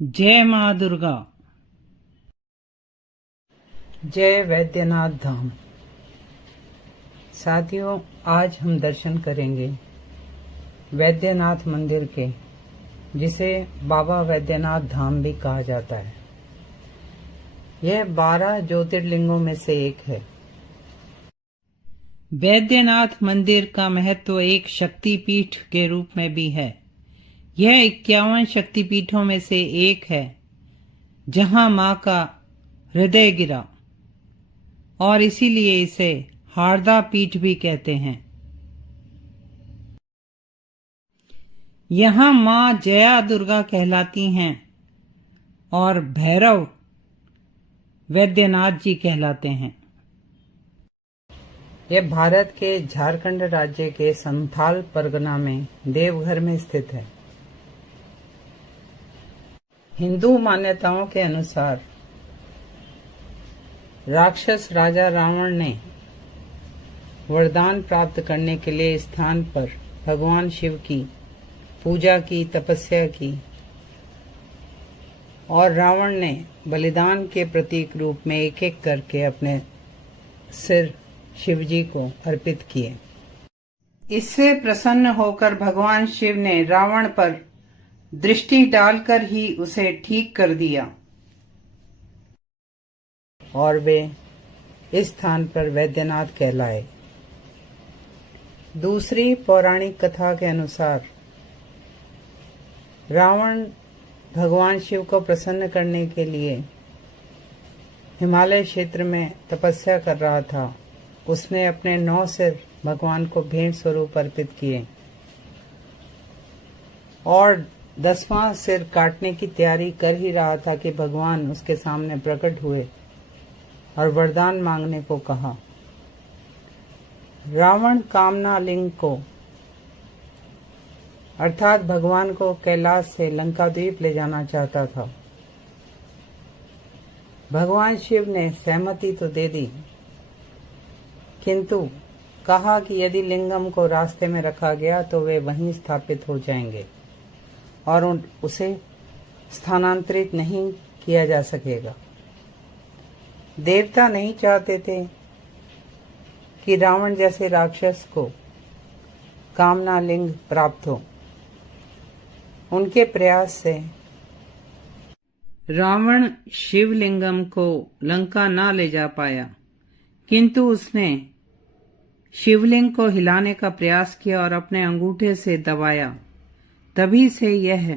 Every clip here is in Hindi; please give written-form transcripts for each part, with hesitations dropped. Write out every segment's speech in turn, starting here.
जय माँ दुर्गा। जय वैद्यनाथ धाम। साथियों, आज हम दर्शन करेंगे वैद्यनाथ मंदिर के, जिसे बाबा वैद्यनाथ धाम भी कहा जाता है। यह 12 ज्योतिर्लिंगों में से एक है। वैद्यनाथ मंदिर का महत्व एक शक्तिपीठ के रूप में भी है। यह 51 शक्तिपीठों में से एक है जहां मां का हृदय गिरा, और इसीलिए इसे हारदा पीठ भी कहते हैं। यहाँ मां जया दुर्गा कहलाती हैं और भैरव वैद्यनाथ जी कहलाते हैं। यह भारत के झारखंड राज्य के संथाल परगना में देवघर में स्थित है। हिंदू मान्यताओं के अनुसार राक्षस राजा रावण ने वरदान प्राप्त करने के लिए इस स्थान पर भगवान शिव की पूजा की, तपस्या की, और रावण ने बलिदान के प्रतीक रूप में एक एक करके अपने सिर शिवजी को अर्पित किए। इससे प्रसन्न होकर भगवान शिव ने रावण पर दृष्टि डालकर ही उसे ठीक कर दिया, और वे इस स्थान पर वैद्यनाथ कहलाए। दूसरी पौराणिक कथा के अनुसार रावण भगवान शिव को प्रसन्न करने के लिए हिमालय क्षेत्र में तपस्या कर रहा था। उसने अपने 9 सिर भगवान को भेंट स्वरूप अर्पित किए और 10वां सिर काटने की तैयारी कर ही रहा था कि भगवान उसके सामने प्रकट हुए और वरदान मांगने को कहा। रावण कामना लिंग को, अर्थात भगवान को कैलाश से लंका द्वीप ले जाना चाहता था। भगवान शिव ने सहमति तो दे दी, किंतु कहा कि यदि लिंगम को रास्ते में रखा गया तो वे वहीं स्थापित हो जाएंगे और उसे स्थानांतरित नहीं किया जा सकेगा। देवता नहीं चाहते थे कि रावण जैसे राक्षस को कामना लिंग प्राप्त हो। उनके प्रयास से रावण शिवलिंगम को लंका ना ले जा पाया, किंतु उसने शिवलिंग को हिलाने का प्रयास किया और अपने अंगूठे से दबाया। तभी से यह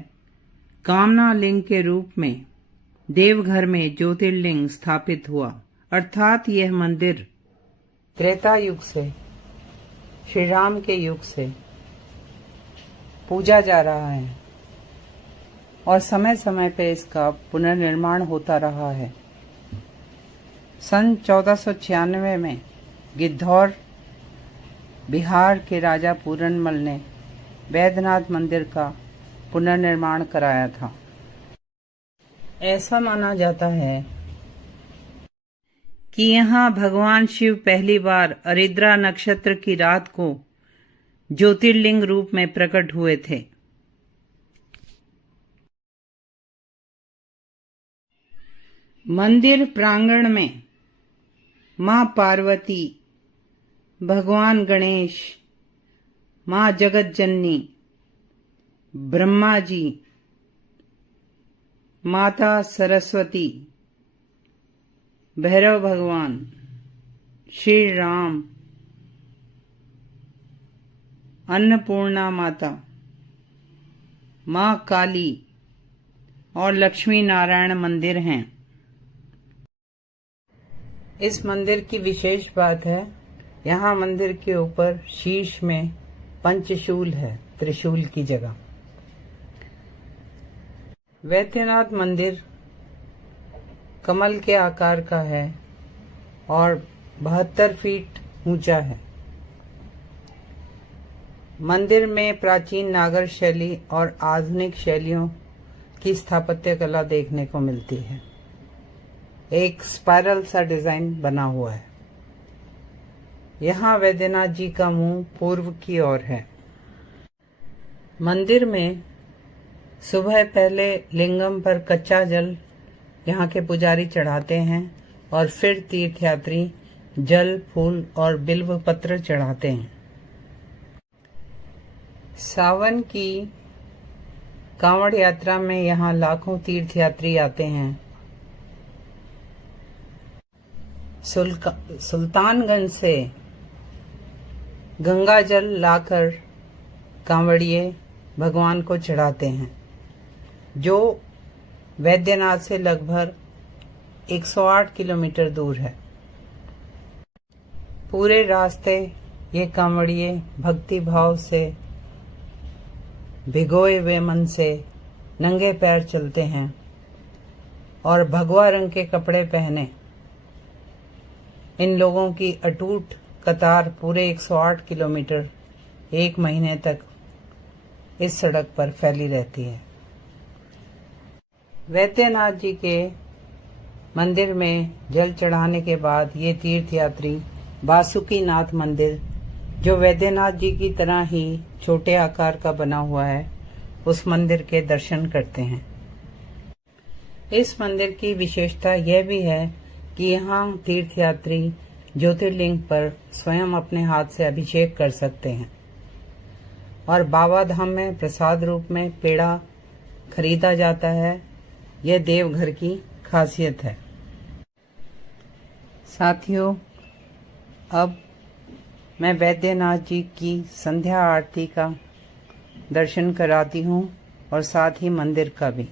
कामना लिंग के रूप में देवघर में ज्योतिर्लिंग स्थापित हुआ। अर्थात यह मंदिर त्रेता युग से, श्री राम के युग से पूजा जा रहा है और समय समय पे इसका पुनर्निर्माण होता रहा है। सन 1496 में गिद्धौर बिहार के राजा पूरनमल ने वैद्यनाथ मंदिर का पुनर्निर्माण कराया था। ऐसा माना जाता है कि यहाँ भगवान शिव पहली बार अरिद्रा नक्षत्र की रात को ज्योतिर्लिंग रूप में प्रकट हुए थे। मंदिर प्रांगण में मां पार्वती, भगवान गणेश, मां जगत जननी, ब्रह्मा जी, माता सरस्वती, भैरव भगवान, श्री राम, अन्नपूर्णा माता, मां काली और लक्ष्मी नारायण मंदिर हैं। इस मंदिर की विशेष बात है, यहाँ मंदिर के ऊपर शीर्ष में पंचशूल है, त्रिशूल की जगह। वैद्यनाथ मंदिर कमल के आकार का है और 72 फीट ऊंचा है। मंदिर में प्राचीन नागर शैली और आधुनिक शैलियों की स्थापत्य कला देखने को मिलती है। एक स्पाइरल सा डिजाइन बना हुआ है। यहाँ वैद्यनाथ जी का मुंह पूर्व की ओर है। मंदिर में सुबह पहले लिंगम पर कच्चा जल यहाँ के पुजारी चढ़ाते हैं और फिर तीर्थयात्री जल, फूल और बिल्व पत्र चढ़ाते हैं। सावन की कांवड़ यात्रा में यहाँ लाखों तीर्थयात्री आते हैं। सुल्तानगंज से गंगा जल लाकर कांवड़िए भगवान को चढ़ाते हैं, जो वैद्यनाथ से लगभग 108 किलोमीटर दूर है। पूरे रास्ते ये कांवड़िए भक्ति भाव से भिगोए हुए मन से नंगे पैर चलते हैं और भगवा रंग के कपड़े पहने इन लोगों की अटूट कतार पूरे 108 किलोमीटर 1 महीने तक इस सड़क पर फैली रहती है। वैद्यनाथ जी के मंदिर में जल चढ़ाने के बाद ये तीर्थयात्री बासुकीनाथ मंदिर, जो वैद्यनाथ जी की तरह ही छोटे आकार का बना हुआ है, उस मंदिर के दर्शन करते हैं। इस मंदिर की विशेषता यह भी है कि यहाँ तीर्थयात्री ज्योतिर्लिंग पर स्वयं अपने हाथ से अभिषेक कर सकते हैं और बाबा धाम में प्रसाद रूप में पेड़ा खरीदा जाता है। यह देवघर की खासियत है। साथियों, अब मैं वैद्यनाथ जी की संध्या आरती का दर्शन कराती हूँ और साथ ही मंदिर का भी।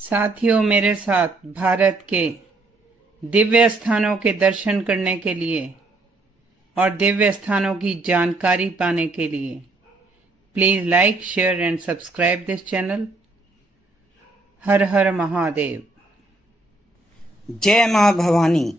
साथियों, मेरे साथ भारत के दिव्य स्थानों के दर्शन करने के लिए और दिव्य स्थानों की जानकारी पाने के लिए please like, share and subscribe this channel. हर हर महादेव। जय मां भवानी।